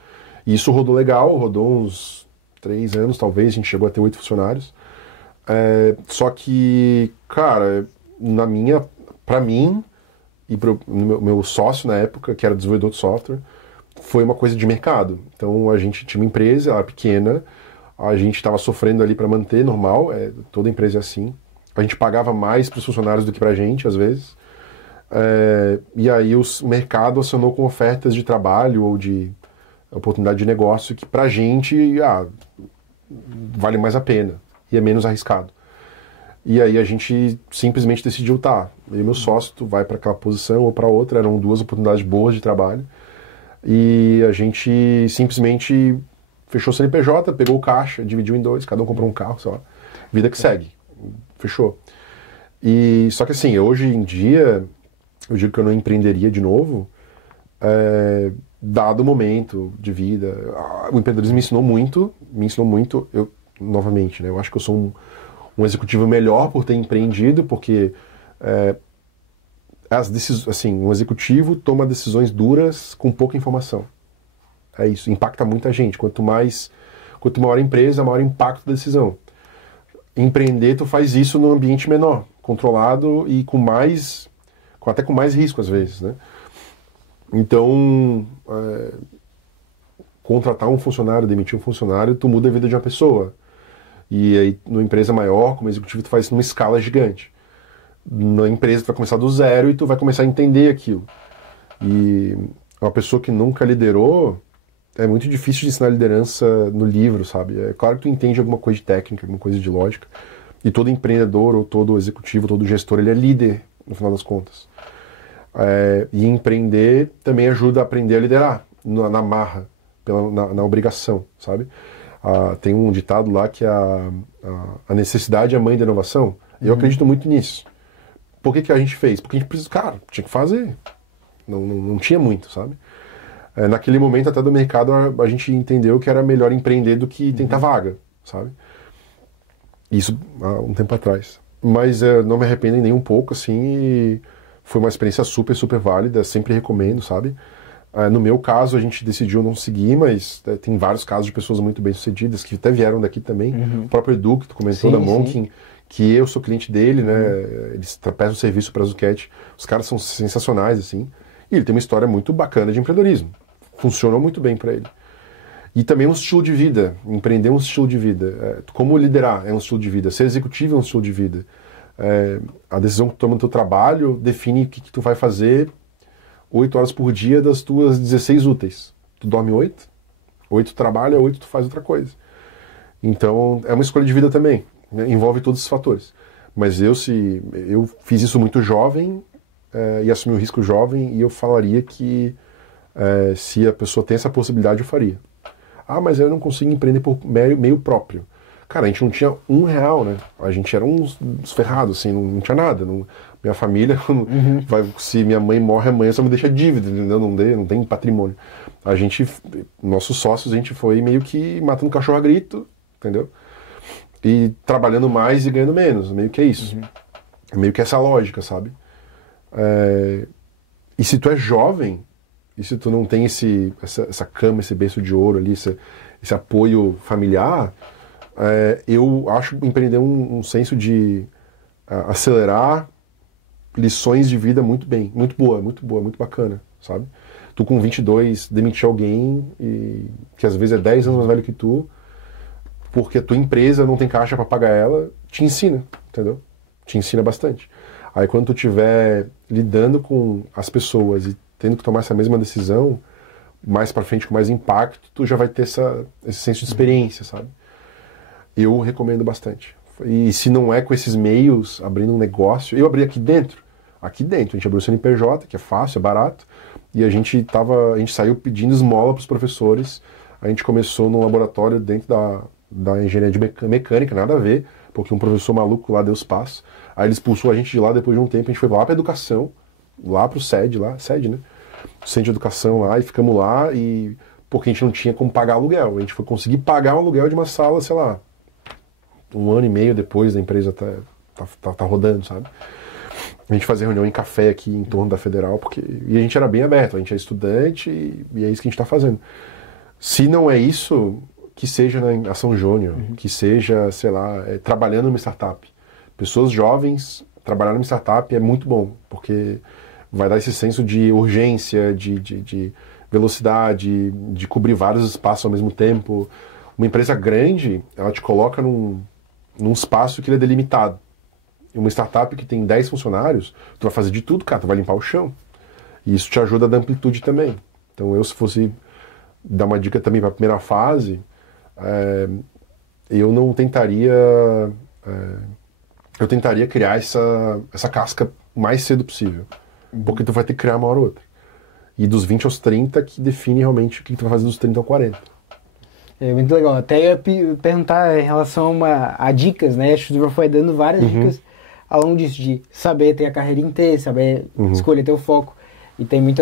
E isso rodou legal, rodou uns 3 anos, talvez, a gente chegou a ter 8 funcionários. Só que, cara, pra mim e pro meu sócio na época, que era desenvolvedor de software, foi uma coisa de mercado. Então a gente tinha uma empresa, ela era pequena, a gente estava sofrendo ali para manter, normal, toda empresa é assim. A gente pagava mais para os funcionários do que para a gente, às vezes. E aí o mercado acionou com ofertas de trabalho ou de oportunidade de negócio que pra gente vale mais a pena e é menos arriscado. E aí a gente simplesmente decidiu, eu e meu sócio, tu vai para aquela posição ou para outra, eram 2 oportunidades boas de trabalho. E a gente simplesmente fechou o CNPJ, pegou o caixa, dividiu em 2, cada um comprou um carro, sei lá. Vida que segue. Fechou. E só que assim, hoje em dia, eu digo que eu não empreenderia de novo, dado o momento de vida. O empreendedorismo me ensinou muito, novamente, né? Eu acho que eu sou um executivo melhor por ter empreendido, porque um executivo toma decisões duras com pouca informação. É isso, impacta muita gente. Quanto maior a empresa, maior impacto da decisão. Empreender, tu faz isso num ambiente menor, controlado e até com mais risco às vezes, né? Então, contratar um funcionário, demitir um funcionário, tu muda a vida de uma pessoa. E aí, numa empresa maior, como executivo, tu faz isso numa escala gigante. Na empresa, tu vai começar do zero e tu vai começar a entender aquilo. E uma pessoa que nunca liderou, é muito difícil de ensinar liderança no livro, sabe? É claro que tu entende alguma coisa de técnica, alguma coisa de lógica. E todo empreendedor, ou todo executivo, todo gestor, ele é líder, no final das contas. E empreender também ajuda a aprender a liderar, na marra, na obrigação, sabe? Tem um ditado lá que a necessidade é a mãe da inovação. E eu acredito muito nisso. Por que a gente fez? Porque a gente precisa, tinha que fazer. Não tinha muito, sabe? Naquele momento até do mercado a gente entendeu que era melhor empreender do que tentar vaga, sabe? Isso há um tempo atrás. Mas não me arrependo nem um pouco, assim, e foi uma experiência super, super válida, sempre recomendo, sabe? No meu caso, a gente decidiu não seguir, mas tem vários casos de pessoas muito bem-sucedidas, que até vieram daqui também. O próprio Edu, que tu comentou, da Monkin, que eu sou cliente dele, né? Eles prestam serviço para a Zucchetti. Os caras são sensacionais, assim. E ele tem uma história muito bacana de empreendedorismo. Funcionou muito bem para ele. E também um estilo de vida. Empreender é um estilo de vida. Como liderar é um estilo de vida. Ser executivo é um estilo de vida. A decisão que tu toma no teu trabalho define o que tu vai fazer 8 horas por dia das tuas 16 úteis. Tu dorme 8 tu trabalha, 8 tu faz outra coisa. Então, é uma escolha de vida também. Envolve todos esses fatores. Mas eu fiz isso muito jovem e assumi o risco jovem, e eu falaria que se a pessoa tem essa possibilidade, eu faria. Mas eu não consigo empreender por meio próprio. Cara, a gente não tinha R$1, né? A gente era uns ferrados, assim, não tinha nada. Minha família, se minha mãe morre amanhã, só me deixa dívida, entendeu? Não tem patrimônio. Nossos sócios, a gente foi meio que matando cachorro a grito, entendeu? E trabalhando mais e ganhando menos, meio que é isso. É meio que essa lógica, sabe? E se tu é jovem, e se tu não tem essa cama, esse berço de ouro ali, esse apoio familiar, eu acho empreender um senso de acelerar lições de vida muito boa, muito bacana, sabe? Tu com 22 demitir alguém que às vezes é 10 anos mais velho que tu, porque a tua empresa não tem caixa para pagar ela, te ensina, entendeu? Te ensina bastante. Aí quando tu estiver lidando com as pessoas e tendo que tomar essa mesma decisão, mais para frente com mais impacto, tu já vai ter esse senso de experiência, sabe? Eu recomendo bastante. E se não é com esses meios, abrindo um negócio, eu abri aqui dentro, a gente abriu o CNPJ, que é fácil, é barato, e a gente saiu pedindo esmola para os professores. A gente começou num laboratório dentro da engenharia de mecânica, nada a ver, porque um professor maluco lá deu espaço. Aí ele expulsou a gente de lá, depois de um tempo a gente foi lá para educação, lá pro sede, né? Centro de educação lá, e ficamos lá, porque a gente não tinha como pagar aluguel. A gente foi conseguir pagar um aluguel de uma sala, sei lá, um ano e meio depois da empresa tá rodando, sabe? A gente fazia reunião em café aqui em torno da Federal, e a gente era bem aberto, a gente é estudante e é isso que a gente está fazendo. Se não é isso, que seja na Ação Júnior, que seja, sei lá, trabalhando numa startup. Pessoas jovens trabalhar numa startup é muito bom, porque vai dar esse senso de urgência, de velocidade, de cobrir vários espaços ao mesmo tempo. Uma empresa grande, ela te coloca num espaço que ele é delimitado. E uma startup que tem 10 funcionários, tu vai fazer de tudo, cara, tu vai limpar o chão. E isso te ajuda a dar amplitude também. Então eu, se fosse dar uma dica também para a primeira fase, eu não tentaria... eu tentaria criar essa casca o mais cedo possível. Porque tu vai ter que criar uma hora ou outra. E dos 20 aos 30 que define realmente o que tu vai fazer dos 30 aos 40. É muito legal. Até eu ia perguntar em relação a dicas, né? Acho que tu foi dando várias dicas ao longo disso, de saber ter a carreira inteira, saber escolher teu foco. E tem muito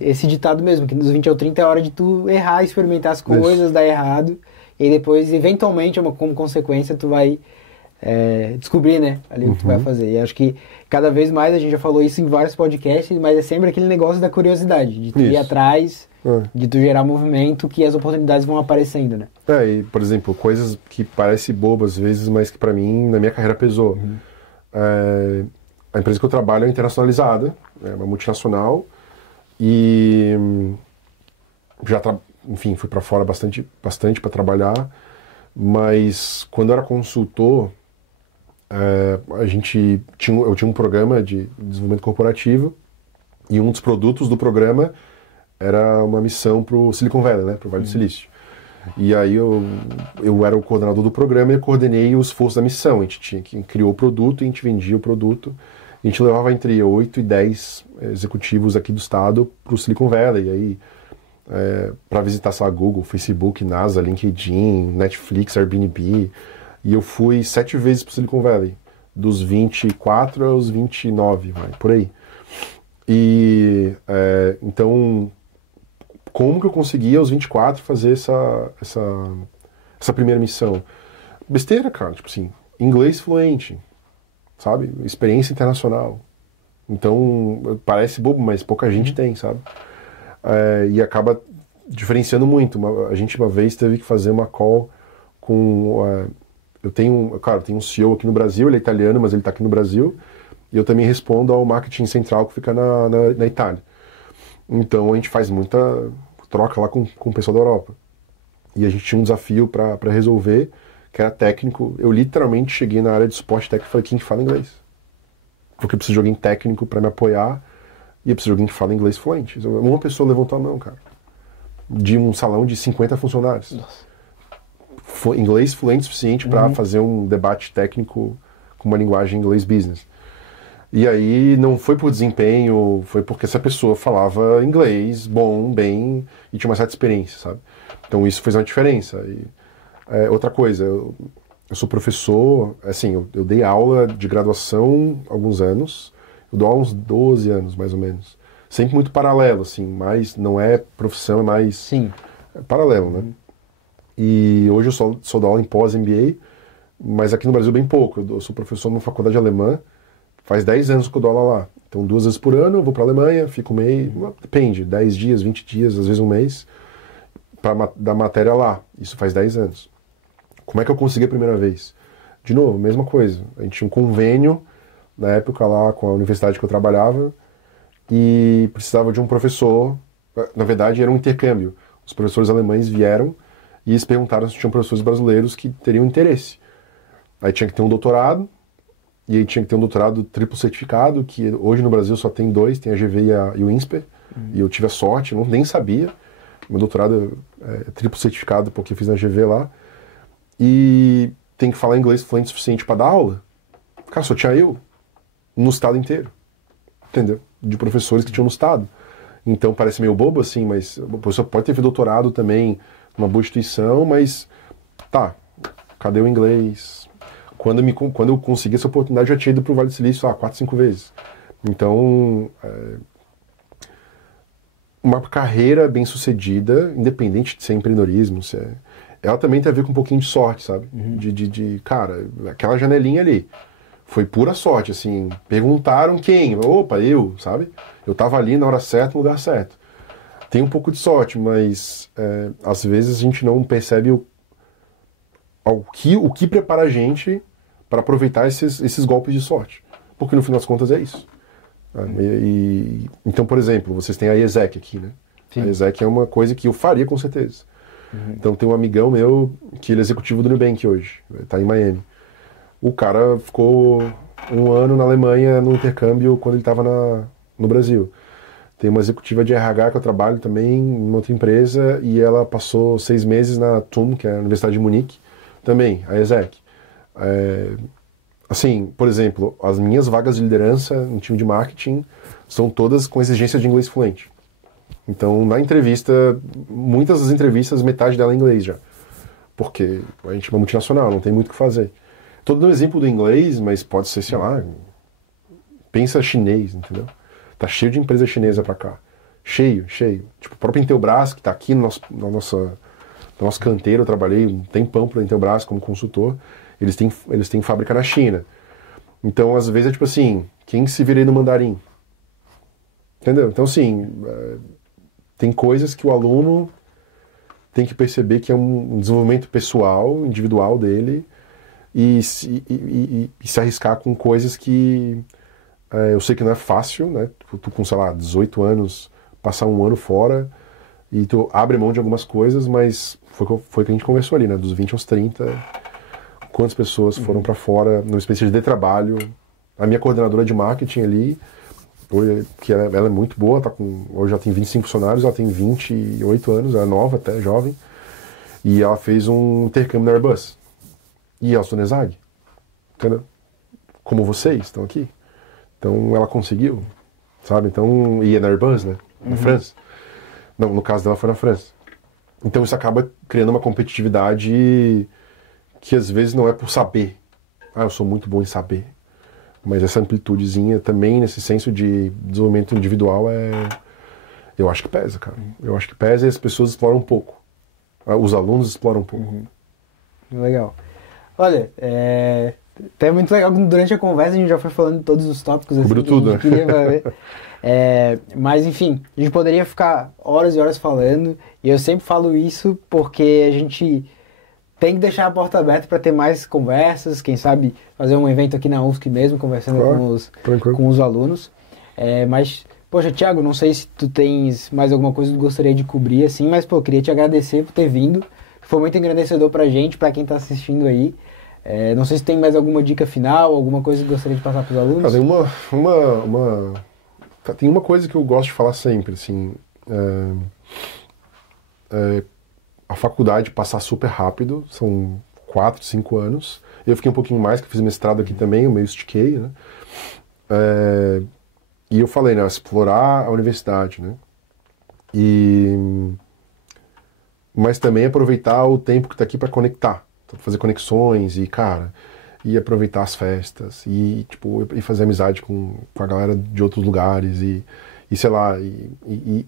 esse ditado mesmo, que dos 20 ao 30 é hora de tu errar, experimentar as coisas, dar errado. E aí depois, eventualmente, como consequência, tu vai descobrir, né? Ali o que tu vai fazer. E acho que cada vez mais, a gente já falou isso em vários podcasts, mas é sempre aquele negócio da curiosidade, de tu ir atrás... de tu gerar movimento, que as oportunidades vão aparecendo, né? E, por exemplo, coisas que parecem bobas às vezes, mas que pra mim, na minha carreira, pesou. A empresa que eu trabalho é internacionalizada, é uma multinacional, e enfim, fui pra fora bastante para trabalhar, mas quando eu era consultor, eu tinha um programa de desenvolvimento corporativo, e um dos produtos do programa era uma missão pro Silicon Valley, né, pro Vale do Silício. E aí eu era o coordenador do programa e eu coordenei o esforço da missão. A gente criou o produto, a gente vendia o produto, a gente levava entre 8 e 10 executivos aqui do estado pro Silicon Valley. E aí, para visitar, sei lá, Google, Facebook, NASA, LinkedIn, Netflix, Airbnb. E eu fui 7 vezes pro Silicon Valley, dos 24 aos 29, por aí. E então... Como que eu consegui, aos 24, fazer essa primeira missão? Besteira, cara. Tipo assim, inglês fluente, sabe? Experiência internacional. Então, parece bobo, mas pouca gente tem, sabe? E acaba diferenciando muito. A gente uma vez teve que fazer uma call com... eu tenho um CEO aqui no Brasil, ele é italiano, mas ele está aqui no Brasil. E eu também respondo ao marketing central que fica na Itália. Então a gente faz muita troca lá com o pessoal da Europa. E a gente tinha um desafio para resolver, que era técnico. Eu literalmente cheguei na área de suporte técnico e falei, quem fala inglês? Porque eu preciso de alguém técnico para me apoiar e eu preciso de alguém que fala inglês fluente. Uma pessoa levantou a mão, cara. De um salão de 50 funcionários. Nossa. Inglês fluente o suficiente para fazer um debate técnico com uma linguagem inglês business. E aí não foi por desempenho, foi porque essa pessoa falava inglês bem e tinha uma certa experiência, sabe? Então isso fez uma diferença. E, outra coisa, eu sou professor, assim, eu dei aula de graduação há alguns anos, eu dou há uns 12 anos, mais ou menos. Sempre muito paralelo, assim, mas não é profissão, é mais paralelo, né? E hoje eu só dou aula em pós-MBA, mas aqui no Brasil bem pouco. Eu sou professor numa faculdade alemã, faz 10 anos que eu dou aula lá. Então 2 vezes por ano eu vou para a Alemanha, fico meio... Depende, 10 dias, 20 dias, às vezes um mês, para dar matéria lá. Isso faz 10 anos. Como é que eu consegui a primeira vez? De novo, mesma coisa. A gente tinha um convênio, na época lá com a universidade que eu trabalhava, e precisava de um professor. Na verdade era um intercâmbio. Os professores alemães vieram e eles perguntaram se tinham professores brasileiros que teriam interesse. Aí tinha que ter um doutorado, e aí tinha que ter um doutorado triplo certificado, que hoje no Brasil só tem 2, tem a GV e o INSPER, e eu tive a sorte, nem sabia. Meu doutorado é triplo certificado porque eu fiz na GV lá, e tem que falar inglês fluente o suficiente para dar aula. Cara, só tinha eu, no estado inteiro, entendeu? De professores que tinham no estado. Então parece meio bobo assim, mas o professor pode ter feito doutorado também numa boa instituição, mas tá, cadê o inglês? Quando eu consegui essa oportunidade, eu já tinha ido para o Vale do Silício 4, 5 vezes. Então, uma carreira bem sucedida, independente de ser empreendedorismo, ela também tem a ver com um pouquinho de sorte, sabe? Cara, aquela janelinha ali foi pura sorte, assim. Perguntaram quem? Opa, eu, sabe? Eu tava ali na hora certa, no lugar certo. Tem um pouco de sorte, mas às vezes a gente não percebe o que prepara a gente para aproveitar esses golpes de sorte. Porque no fim das contas é isso. Então, por exemplo, vocês têm a ESEC aqui, né? Sim. A ESEC é uma coisa que eu faria com certeza. Então tem um amigão meu que ele é executivo do Nubank hoje, está em Miami. O cara ficou 1 ano na Alemanha no intercâmbio quando ele estava no Brasil. Tem uma executiva de RH que eu trabalho também em outra empresa e ela passou 6 meses na TUM, que é a Universidade de Munique, também, a ESEC. Assim, por exemplo, as minhas vagas de liderança no time de marketing são todas com exigência de inglês fluente. Então, na entrevista, muitas das entrevistas, metade dela é em inglês já. Porque a gente é uma multinacional, não tem muito o que fazer. Estou dando um exemplo do inglês, mas pode ser, sei lá, pensa chinês, entendeu? Tá cheio de empresa chinesa pra cá. Cheio. Tipo, o próprio Intelbras, que tá aqui no nosso canteiro, eu trabalhei um tempão para Intelbras como consultor, eles têm fábrica na China. Então, às vezes, é tipo assim, quem se virei no mandarim? Entendeu? Então, assim, tem coisas que o aluno tem que perceber que é um desenvolvimento pessoal, individual dele, e se arriscar com coisas que eu sei que não é fácil, né? Tu com, sei lá, 18 anos, passar 1 ano fora, e tu abre mão de algumas coisas, mas foi que a gente conversou ali, né? Dos 20 aos 30, quantas pessoas foram para fora, numa espécie de trabalho. A minha coordenadora de marketing ali, que ela é muito boa, hoje ela tem 25 funcionários, ela tem 28 anos, ela é nova até, jovem, e ela fez um intercâmbio na Airbus. E ela estudou na ESAG, entendeu? Como vocês estão aqui. Então ela conseguiu, sabe? Então, e é na Airbus, né? Na França. Não, no caso dela foi na França. Então isso acaba criando uma competitividade que às vezes não é por saber. Eu sou muito bom em saber. Mas essa amplitudezinha também, nesse senso de desenvolvimento individual, eu acho que pesa, cara. Eu acho que pesa e as pessoas exploram um pouco. Os alunos exploram um pouco. Legal. Olha, até muito legal que durante a conversa a gente já foi falando de todos os tópicos. Cobriu tudo, né? Queria ver. Mas enfim, a gente poderia ficar horas e horas falando, e eu sempre falo isso porque a gente tem que deixar a porta aberta para ter mais conversas, quem sabe fazer um evento aqui na UFSC mesmo, conversando com os alunos. Mas, poxa, Thiago, não sei se tu tens mais alguma coisa que tu gostaria de cobrir, assim, mas, pô, queria te agradecer por ter vindo. Foi muito engrandecedor pra gente, pra quem tá assistindo aí. Não sei se tem mais alguma dica final, alguma coisa que gostaria de passar pros alunos. Tem uma coisa que eu gosto de falar sempre, assim, a faculdade passar super rápido, são 4, 5 anos. Eu fiquei um pouquinho mais, que eu fiz mestrado aqui também, eu meio estiquei, né? E eu falei, né, explorar a universidade, né? Mas também aproveitar o tempo que tá aqui para conectar, fazer conexões e, cara, e aproveitar as festas e fazer amizade com a galera de outros lugares e sei lá, e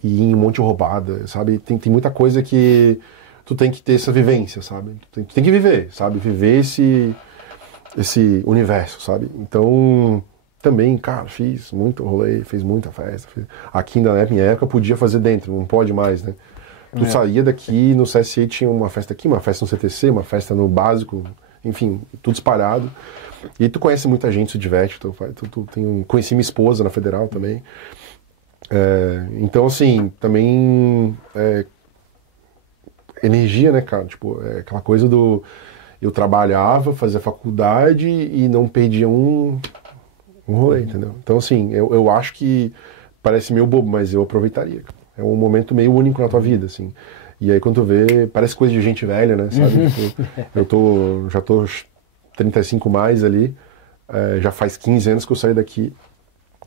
ir em um monte de roubada, sabe? Tem muita coisa que tu tem que ter essa vivência, sabe? Tu tem que viver, sabe? Viver esse universo, sabe? Então, também, cara, fiz muito rolê, fiz muita festa. Aqui na minha época podia fazer dentro, não pode mais, né? Tu saía daqui, no CSI tinha uma festa aqui, uma festa no CTC, uma festa no enfim, tudo espalhado. E tu conhece muita gente, se diverte. Conheci minha esposa na Federal também. Então, assim, também energia, né, cara? Tipo, aquela coisa do... Eu trabalhava, fazia faculdade e não perdia um rolê, entendeu? Então, assim, eu acho que parece meio bobo, mas eu aproveitaria. É um momento meio único na tua vida, assim. E aí, quando tu vê, parece coisa de gente velha, né, sabe? Tipo, já tô 35 mais ali, já faz 15 anos que eu saí daqui,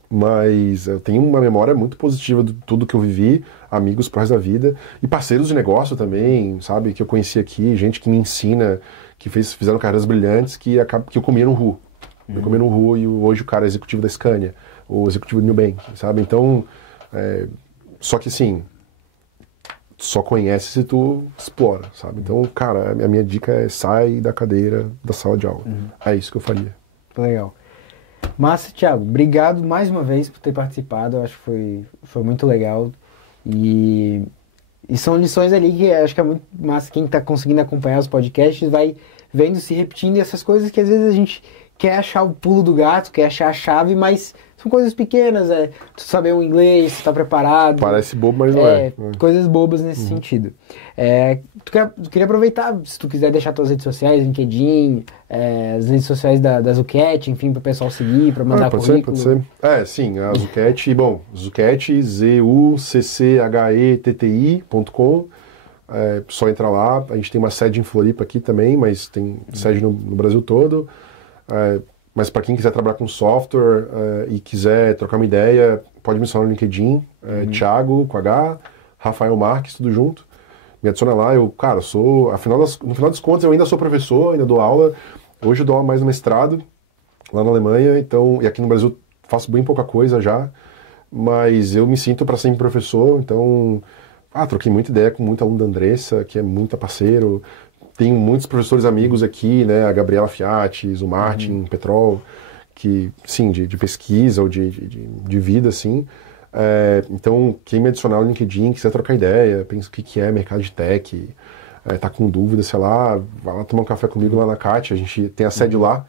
mas eu tenho uma memória muito positiva de tudo que eu vivi, amigos pro resto da vida, e parceiros de negócio também, sabe? Que eu conheci aqui, gente que me ensina, que fizeram carreiras brilhantes, que eu comia no RU. Eu comia no RU e hoje o cara é executivo da Scania, ou executivo do Nubank, sabe? Então, só que assim, só conhece se tu explora, sabe? Então, cara, a minha dica é sai da cadeira da sala de aula. É isso que eu faria. Legal. Massa, Thiago, obrigado mais uma vez por ter participado, eu acho que foi muito legal. E são lições ali que acho que é muito massa, quem está conseguindo acompanhar os podcasts vai vendo se repetindo essas coisas que às vezes a gente quer achar o pulo do gato, quer achar a chave, mas são coisas pequenas, tu saber o inglês, tu tá preparado. Parece bobo, mas não é. Coisas bobas nesse sentido. Tu queria aproveitar, se tu quiser deixar tuas redes sociais, LinkedIn, as redes sociais da Zucchetti, enfim, para o pessoal seguir, para mandar currículo. Pode ser. Sim, a Zucchetti, Zucchetti, zucchetti.com. Só entrar lá. A gente tem uma sede em Floripa aqui também, mas tem sede no Brasil todo. Mas para quem quiser trabalhar com software e quiser trocar uma ideia, pode me adicionar no LinkedIn, Thiago, com H, Rafael Marques, tudo junto. Me adiciona lá, no final das contas, eu ainda sou professor, ainda dou aula. Hoje eu dou aula mais no mestrado, lá na Alemanha, então, e aqui no Brasil faço bem pouca coisa já, mas eu me sinto para sempre professor, então, troquei muita ideia com muito aluno da Andressa, que é muito parceiro. Tenho muitos professores amigos aqui, né, a Gabriela Fiat, o Martin, Petrol, que, sim, de pesquisa ou de vida, assim. Então, quem me adicionar no LinkedIn, quiser trocar ideia, pensa o que é mercado de tech, tá com dúvida, sei lá, vai lá tomar um café comigo lá na CAT, a gente tem a sede lá.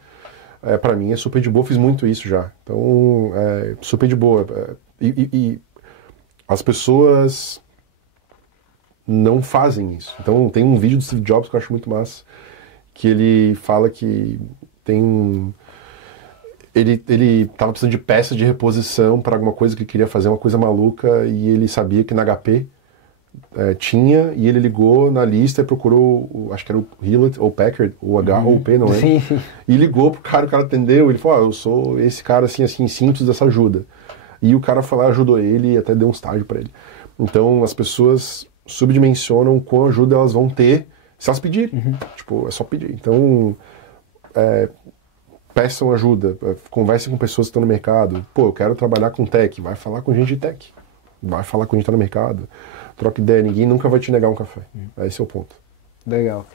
Para mim é super de boa, fiz muito isso já. Então, super de boa. E as pessoas não fazem isso. Então tem um vídeo do Steve Jobs que eu acho muito massa, que ele fala que ele tava precisando de peça de reposição para alguma coisa que ele queria fazer, uma coisa maluca, e ele sabia que na HP tinha, e ele ligou na lista e procurou, acho que era o Hewlett ou Packard, o H ou o P, não é? Sim. E ligou pro cara, o cara atendeu, ele falou, eu sou esse cara assim, simples dessa ajuda. E o cara foi lá, ajudou ele e até deu um estágio para ele. Então as pessoas subdimensionam qual ajuda elas vão ter se elas pedirem. Tipo, é só pedir. Então, peçam ajuda, conversem com pessoas que estão no mercado. Pô, eu quero trabalhar com tech, vai falar com gente de tech. Vai falar com gente que está no mercado. Troca ideia, ninguém nunca vai te negar um café. Esse é o ponto. Legal.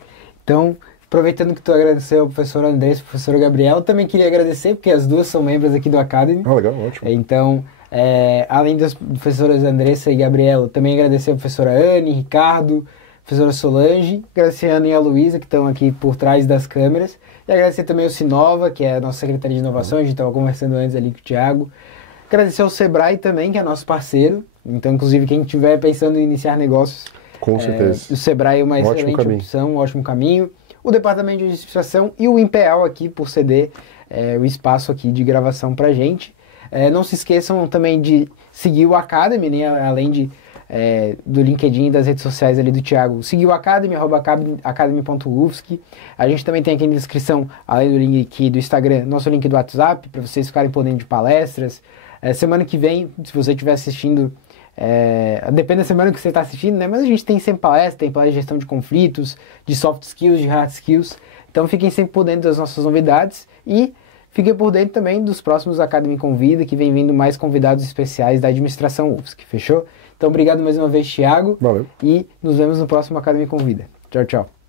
Então, aproveitando que tu agradeceu ao professor Andrés e ao professor Gabriel, eu também queria agradecer, porque as duas são membros aqui do Academy. Legal, ótimo. Então, além das professoras Andressa e Gabriela, também agradecer a professora Anne, Ricardo, a professora Solange, agradecer a Ana e a Luísa, que estão aqui por trás das câmeras, e agradecer também o Sinova, que é a nossa secretaria de inovação, a gente estava conversando antes ali com o Thiago. Agradecer ao Sebrae também, que é nosso parceiro, então, inclusive, quem estiver pensando em iniciar negócios, com certeza. O Sebrae é uma excelente opção, um ótimo caminho. O Departamento de Administração e o Impeal aqui, por ceder o espaço aqui de gravação pra gente. Não se esqueçam também de seguir o Academy, né? Além do LinkedIn e das redes sociais ali do Thiago. Seguir o Academy, @academy.ufsc. A gente também tem aqui na descrição, além do link aqui do Instagram, nosso link do WhatsApp, para vocês ficarem por dentro de palestras. Semana que vem, se você estiver assistindo, depende da semana que você está assistindo, né? Mas a gente tem sempre palestra, tem palestra de gestão de conflitos, de soft skills, de hard skills. Então fiquem sempre por dentro das nossas novidades e fiquem por dentro também dos próximos Academy Convida, que vem vindo mais convidados especiais da administração UFSC, fechou? Então obrigado mais uma vez, Thiago. Valeu. E nos vemos no próximo Academy Convida. Tchau, tchau.